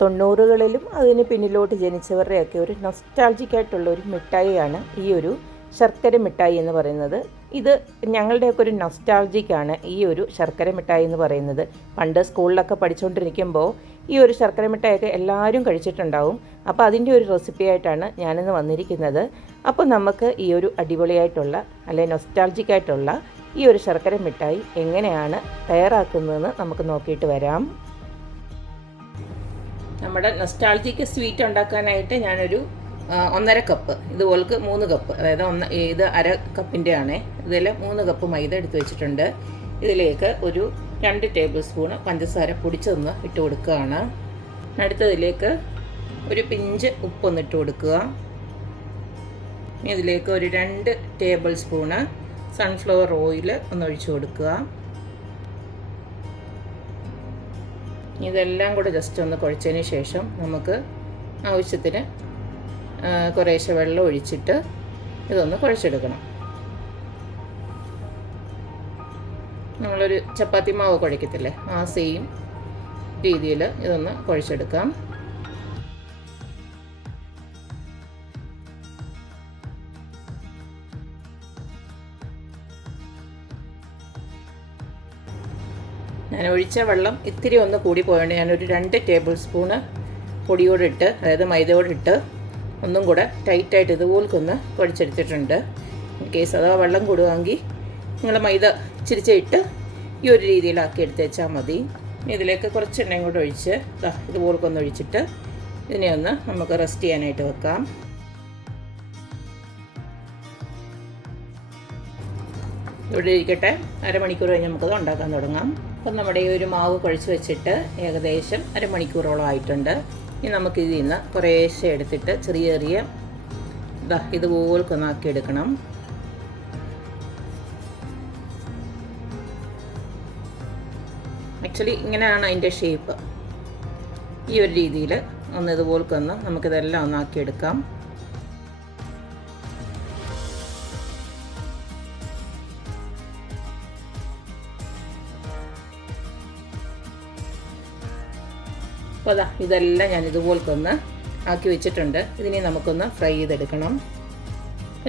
90കളിലും അതിന് പിന്നിലോട്ട് ജനിച്ചവരുടെയൊക്കെ ഒരു നൊസ്റ്റാൾജിക്കായിട്ടുള്ള ഒരു മിഠായിയാണ് ഈ ഒരു ശർക്കര മിഠായി എന്ന് പറയുന്നത്. ഇത് ഞങ്ങളുടെയൊക്കെ ഒരു നൊസ്റ്റാൾജിക്കാണ് ഈ ഒരു ശർക്കര മിഠായി എന്ന് പറയുന്നത്. പണ്ട് സ്കൂളിലൊക്കെ പഠിച്ചുകൊണ്ടിരിക്കുമ്പോൾ ഈ ഒരു ശർക്കര മിഠായിയൊക്കെ എല്ലാവരും കഴിച്ചിട്ടുണ്ടാവും. അപ്പോൾ അതിൻ്റെ ഒരു റെസിപ്പി ആയിട്ടാണ് ഞാനിന്ന് വന്നിരിക്കുന്നത്. അപ്പോൾ നമുക്ക് ഈ ഒരു അടിപൊളിയായിട്ടുള്ള അല്ലെങ്കിൽ നൊസ്റ്റാൾജിക്കായിട്ടുള്ള ഈ ഒരു ശർക്കര മിഠായി എങ്ങനെയാണ് തയ്യാറാക്കുന്നതെന്ന് നമുക്ക് നോക്കിയിട്ട് വരാം. നമ്മുടെ നൊസ്റ്റാൾജിക്ക് സ്വീറ്റ് ഉണ്ടാക്കാനായിട്ട് ഞാനൊരു 1.5 കപ്പ്, ഇതുപോൾക്ക് 3 കപ്പ്, അതായത് ഇത് 1/2 കപ്പിൻ്റെ ആണ്. ഇതിൽ 3 കപ്പ് മൈദ എടുത്ത് വെച്ചിട്ടുണ്ട്. ഇതിലേക്ക് ഒരു 2 ടേബിൾ സ്പൂണ് പഞ്ചസാര പൊടിച്ചൊന്ന് ഇട്ട് കൊടുക്കുകയാണ്. അടുത്തതിലേക്ക് ഒരു പിഞ്ച് ഉപ്പൊന്ന് ഇട്ട് കൊടുക്കുക. ഇതിലേക്ക് ഒരു 2 ടേബിൾ സ്പൂണ് സൺഫ്ലവർ ഓയിൽ ഒന്ന് ഒഴിച്ചു കൊടുക്കുക. ഇതെല്ലാം കൂടെ ജസ്റ്റ് ഒന്ന് കുഴച്ചതിന് ശേഷം നമുക്ക് ആവശ്യത്തിന് കുറേശ്ശെ വെള്ളം ഒഴിച്ചിട്ട് ഇതൊന്ന് കുഴച്ചെടുക്കണം. നമ്മളൊരു ചപ്പാത്തി മാവ് കുഴക്കത്തില്ലേ, ആ സെയിം രീതിയിൽ ഇതൊന്ന് കുഴച്ചെടുക്കാം. ഞാൻ ഒഴിച്ച വെള്ളം ഇത്തിരി ഒന്ന് കൂടി പോയതുകൊണ്ട് ഞാനൊരു 2 ടേബിൾ സ്പൂണ് പൊടിയോടിട്ട്, അതായത് മൈദയോടിട്ട് ഒന്നും കൂടെ ടൈറ്റായിട്ട് ഇതുപോലൊന്ന് കുഴച്ചെടുത്തിട്ടുണ്ട്. ഇൻ കേസ് അഥവാ വെള്ളം കൂടുകയാണെങ്കിൽ നിങ്ങൾ മൈദ ഇച്ചിരിച്ചിട്ട് ഈ ഒരു രീതിയിലാക്കി എടുത്ത് വെച്ചാൽ മതി. ഇതിലേക്ക് കുറച്ച് എണ്ണയും കൂടെ ഒഴിച്ച് ഇതുപോലൊന്ന് ഒഴിച്ചിട്ട് ഇതിനെ ഒന്ന് നമുക്ക് റെസ്റ്റ് ചെയ്യാനായിട്ട് വെക്കാം. ഇവിടെ ഇരിക്കട്ടെ. അരമണിക്കൂർ കഴിഞ്ഞ് നമുക്കത് ഉണ്ടാക്കാൻ തുടങ്ങാം. അപ്പം നമ്മുടെ ഈ ഒരു മാവ് കുഴച്ച് വെച്ചിട്ട് ഏകദേശം അരമണിക്കൂറോളം ആയിട്ടുണ്ട്. ഇനി നമുക്ക് ഇതിൽ നിന്ന് കുറേശ്ശെ എടുത്തിട്ട് ചെറിയ ചെറിയ ഇതുപോലൊക്കെ ആക്കിയെടുക്കണം. ആക്ച്വലി ഇങ്ങനെയാണ് അതിൻ്റെ ഷേപ്പ്. ഈ ഒരു രീതിയിൽ ഒന്ന് ഇതുപോലൊക്കെ നമുക്കിതെല്ലാം ഒന്നാക്കിയെടുക്കാം. അപ്പോൾ ഇതെല്ലാം ഞാൻ ഇതുപോലൊന്ന് ആക്കി വെച്ചിട്ടുണ്ട്. ഇതിനെ നമുക്കൊന്ന് ഫ്രൈ ചെയ്തെടുക്കണം.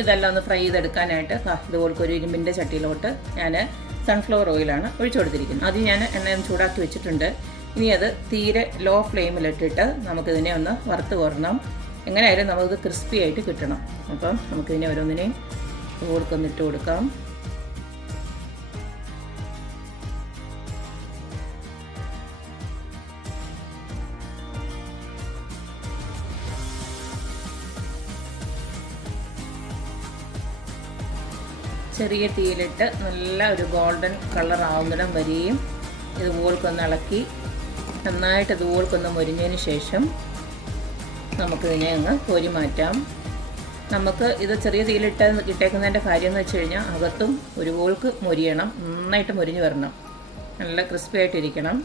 ഇതെല്ലാം ഒന്ന് ഫ്രൈ ചെയ്തെടുക്കാനായിട്ട് ഇതുപോലൊക്കെ ഒരു ഇരുമ്പിൻ്റെ ചട്ടിയിലോട്ട് ഞാൻ സൺഫ്ലവർ ഓയിലാണ് ഒഴിച്ചു കൊടുത്തിരിക്കുന്നത്. അത് ഞാൻ എണ്ണ ചൂടാക്കി വെച്ചിട്ടുണ്ട്. ഇനി അത് തീരെ ലോ ഫ്ലെയിമിലിട്ടിട്ട് നമുക്കിതിനെ ഒന്ന് വറുത്ത് കോരണം. എങ്ങനെയായാലും നമുക്കിത് ക്രിസ്പി ആയിട്ട് കിട്ടണം. അപ്പം നമുക്കിതിനെ ഓരോന്നിനെയും ഇതുപോലൊന്ന് ഇട്ട് കൊടുക്കാം. ചെറിയ തീയിലിട്ട് നല്ല ഒരു ഗോൾഡൻ കളർ ആവുന്നിടം വരെയും ഇതുപോലൊന്ന് ഇളക്കി നന്നായിട്ട് ഇതുപോലൊന്ന് മൊരിഞ്ഞതിന് ശേഷം നമുക്കിതിനെ അങ്ങ് കോരി മാറ്റാം. നമുക്ക് ഇത് ചെറിയ തീയിലിട്ട് ഇട്ടേക്കുന്നതിൻ്റെ കാര്യം എന്ന് വെച്ച് കഴിഞ്ഞാൽ അകത്തും ഒരുപോൾക്ക് മൊരിയണം, നന്നായിട്ട് മൊരിഞ്ഞ് വരണം, നല്ല ക്രിസ്പി ആയിട്ടിരിക്കണം.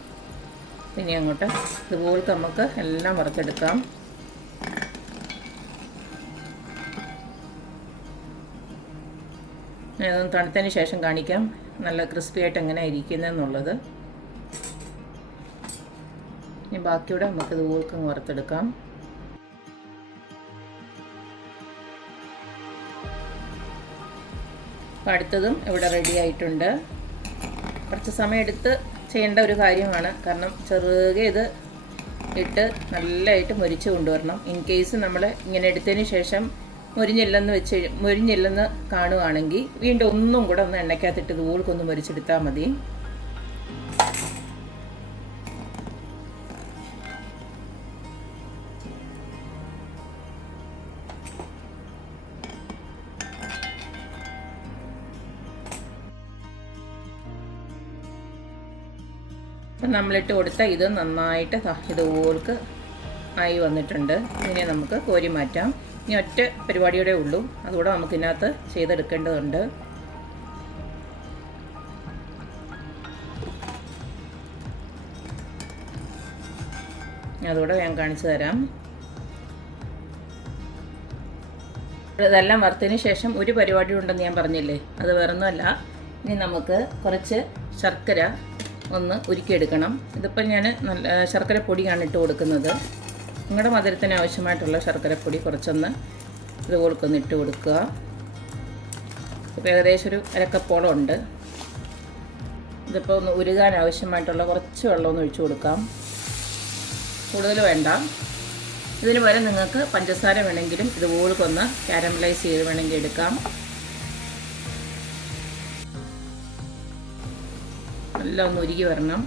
ഇനി അങ്ങോട്ട് ഇതുപോലൊക്കെ നമുക്ക് എല്ലാം വറുത്തെടുക്കാം. ഇതൊന്ന് തണുത്തതിന് ശേഷം കാണിക്കാം നല്ല ക്രിസ്പി ആയിട്ട് എങ്ങനെ ഇരിക്കുന്നതെന്നുള്ളത്. ഇനി ബാക്കിയൂടെ നമുക്ക് ഇതുപോലൊക്കെ വറുത്തെടുക്കാം. അപ്പോൾ അടുത്തതും ഇവിടെ റെഡി ആയിട്ടുണ്ട്. കുറച്ച് സമയം എടുത്ത് ചെയ്യേണ്ട ഒരു കാര്യമാണ്. കാരണം ചെറുകെ ഇത് ഇട്ട് നല്ലതായിട്ട് മൊരിച്ച് കൊണ്ടുവരണം. ഇൻ കേസ് നമ്മൾ ഇങ്ങനെ എടുത്തതിന് ശേഷം മൊരിഞ്ഞില്ലെന്ന് കാണുകയാണെങ്കിൽ വീണ്ടും ഒന്നും കൂടെ ഒന്ന് എണ്ണയ്ക്കകത്തിട്ട് ഇതുപോലൊന്ന് മൊരിച്ചെടുത്താൽ മതി. അപ്പം നമ്മളിട്ട് കൊടുത്ത ഇത് നന്നായിട്ട് ഇതുപോലൊക്കെ ആയി വന്നിട്ടുണ്ട്. ഇതിനെ നമുക്ക് കോരി മാറ്റാം. ഇനി ഒറ്റ പരിപാടിയുടെ ഉള്ളൂ, അതുകൂടെ നമുക്കിതിനകത്ത് ചെയ്തെടുക്കേണ്ടതുണ്ട്. അതുകൂടെ ഞാൻ കാണിച്ചു തരാം. ഇതെല്ലാം വറുത്തതിന് ശേഷം ഒരു പരിപാടി ഉണ്ടെന്ന് ഞാൻ പറഞ്ഞില്ലേ, അത് വേറൊന്നുമല്ല. ഇനി നമുക്ക് കുറച്ച് ശർക്കര ഒന്ന് ഉരുക്കിയെടുക്കണം. ഇതിപ്പോൾ ഞാൻ നല്ല ശർക്കരപ്പൊടിയാണ് ഇട്ട് കൊടുക്കുന്നത്. നിങ്ങളുടെ മധുരത്തിന് ആവശ്യമായിട്ടുള്ള ശർക്കരപ്പൊടി കുറച്ചൊന്ന് ഇതുപോലൊന്ന് ഇട്ട് കൊടുക്കുക. ഇപ്പോൾ ഏകദേശം ഒരു അരക്കപ്പോളം ഉണ്ട്. ഇതിപ്പോൾ ഒന്ന് ഉരുകാൻ ആവശ്യമായിട്ടുള്ള കുറച്ച് വെള്ളമൊന്ന് ഒഴിച്ചു കൊടുക്കാം. കൂടുതൽ വേണ്ട. ഇതിന് പകരം നിങ്ങൾക്ക് പഞ്ചസാര വേണമെങ്കിലും ഇതുപോലൊന്ന് കാരമലൈസ് ചെയ്ത് വേണമെങ്കിൽ എടുക്കാം. എല്ലാം ഒന്ന് ഉരുകി വരണം.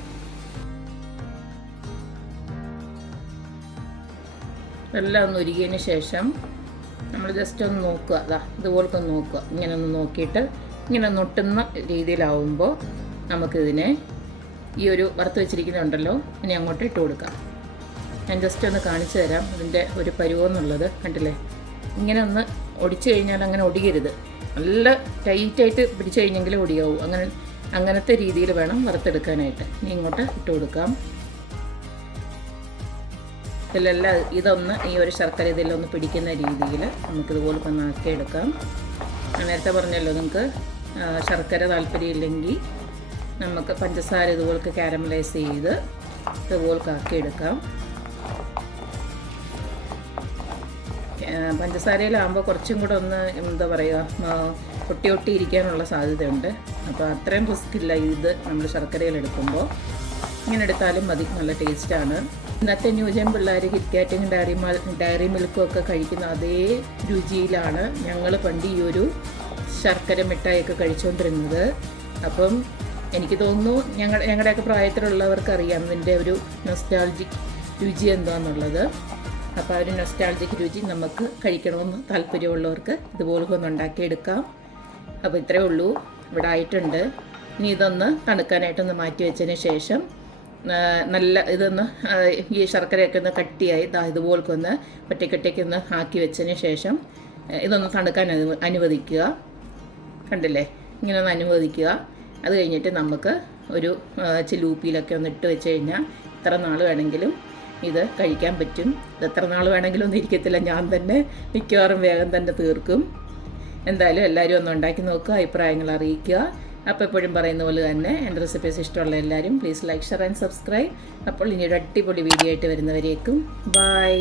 എല്ലാം ഒന്ന് ഉരുകിയതിന് ശേഷം നമ്മൾ ജസ്റ്റ് ഒന്ന് നോക്കുക. അതാ ഇതുപോലൊക്കെ നോക്കുക. ഇങ്ങനെ ഒന്ന് നോക്കിയിട്ട് ഇങ്ങനെ നൊട്ടുന്ന രീതിയിലാവുമ്പോൾ നമുക്കിതിനെ ഈ ഒരു വറുത്ത് വെച്ചിരിക്കുന്നുണ്ടല്ലോ ഇനി അങ്ങോട്ട് ഇട്ട് കൊടുക്കാം. ഞാൻ ജസ്റ്റ് ഒന്ന് കാണിച്ചു തരാം ഇതിൻ്റെ ഒരു പരുവമെന്നുള്ളത്. കണ്ടില്ലേ, ഇങ്ങനെ ഒന്ന് ഒടിച്ചു കഴിഞ്ഞാൽ അങ്ങനെ ഒടിയരുത്. നല്ല ടൈറ്റായിട്ട് പിടിച്ചു കഴിഞ്ഞെങ്കിലും ഒടിയാവും. അങ്ങനത്തെ രീതിയിൽ വേണം വറുത്തെടുക്കാനായിട്ട്. ഇനി ഇങ്ങോട്ട് ഇട്ട് കൊടുക്കാം. ഇതിലെല്ലാം ഇതൊന്ന് ഈ ഒരു ശർക്കര ഇതിലൊന്ന് പിടിക്കുന്ന രീതിയിൽ നമുക്കിതുപോലെ ഒന്ന് ആക്കിയെടുക്കാം. ഞാൻ നേരത്തെ പറഞ്ഞല്ലോ, നിങ്ങൾക്ക് ശർക്കര താല്പര്യമില്ലെങ്കിൽ നമുക്ക് പഞ്ചസാര ഇതുപോലെ കാരമലൈസ് ചെയ്ത് ഇതുപോലെ ആക്കിയെടുക്കാം. പഞ്ചസാരയിലാകുമ്പോൾ കുറച്ചും കൂടെ ഒന്ന് എന്താ പറയുക, ഒട്ടി ഇരിക്കാനുള്ള സാധ്യതയുണ്ട്. അപ്പോൾ അത്രയും റിസ്ക് ഇല്ല ഇത് നമ്മൾ ശർക്കരയിലെടുക്കുമ്പോൾ. ഇങ്ങനെ എടുത്താലും മതി, നല്ല ടേസ്റ്റാണ്. ഇന്നത്തെ ന്യൂജൻ പിള്ളേർ കിറ്റ്കാറ്റും ഡയറി മിൽക്കും ഒക്കെ കഴിക്കുന്ന അതേ രുചിയിലാണ് ഞങ്ങൾ പണ്ട് ഈ ഒരു ശർക്കര മിഠായിയൊക്കെ കഴിച്ചുകൊണ്ടിരുന്നത്. അപ്പം എനിക്ക് തോന്നുന്നു ഞങ്ങളുടെയൊക്കെ പ്രായത്തിലുള്ളവർക്കറിയാം ഇതിൻ്റെ ഒരു നൊസ്റ്റാൾജിക് രുചി എന്താണെന്നുള്ളത്. അപ്പോൾ ആ ഒരു നൊസ്റ്റാൾജിക് രുചി നമുക്ക് കഴിക്കണമെന്ന് താല്പര്യമുള്ളവർക്ക് ഇതുപോലെ ഒന്ന് ഉണ്ടാക്കിയെടുക്കാം. അപ്പോൾ ഇത്രയേ ഉള്ളൂ, ഇവിടെ ആയിട്ടുണ്ട്. ഇനി ഇതൊന്ന് തണുക്കാനായിട്ടൊന്ന് മാറ്റി വെച്ചതിന് ശേഷം നല്ല ഇതൊന്ന് ഈ ശർക്കരയൊക്കെ ഒന്ന് കട്ടിയായി ഇതുപോലൊക്കെ ഒന്ന് ഒറ്റയ്ക്കൊന്ന് ആക്കി വെച്ചതിന് ശേഷം ഇതൊന്ന് തണുക്കാൻ അനുവദിക്കുക. കണ്ടില്ലേ, ഇങ്ങനെ ഒന്ന് അനുവദിക്കുക. അത് കഴിഞ്ഞിട്ട് നമുക്ക് ഒരു ചില്ലൂപ്പിയിലൊക്കെ ഒന്ന് ഇട്ട് വെച്ച് കഴിഞ്ഞാൽ എത്ര നാൾ വേണമെങ്കിലും ഇത് കഴിക്കാൻ പറ്റും. ഇത് എത്ര നാൾ വേണമെങ്കിലും ഒന്നും ഇരിക്കത്തില്ല, ഞാൻ തന്നെ മിക്കവാറും വേഗം തന്നെ തീർക്കും. എന്തായാലും എല്ലാവരും ഒന്ന് ഉണ്ടാക്കി നോക്കുക, അഭിപ്രായങ്ങൾ അറിയിക്കുക. അപ്പോൾ എപ്പോഴും പറയുന്ന പോലെ തന്നെ എൻ്റെ റെസിപ്പീസ് ഇഷ്ടമുള്ള എല്ലാവരും please like, share and subscribe. അപ്പോൾ ഇനി ഒരു അടിപൊളി വീഡിയോ ആയിട്ട് വരുന്നവരേക്കും ബൈ.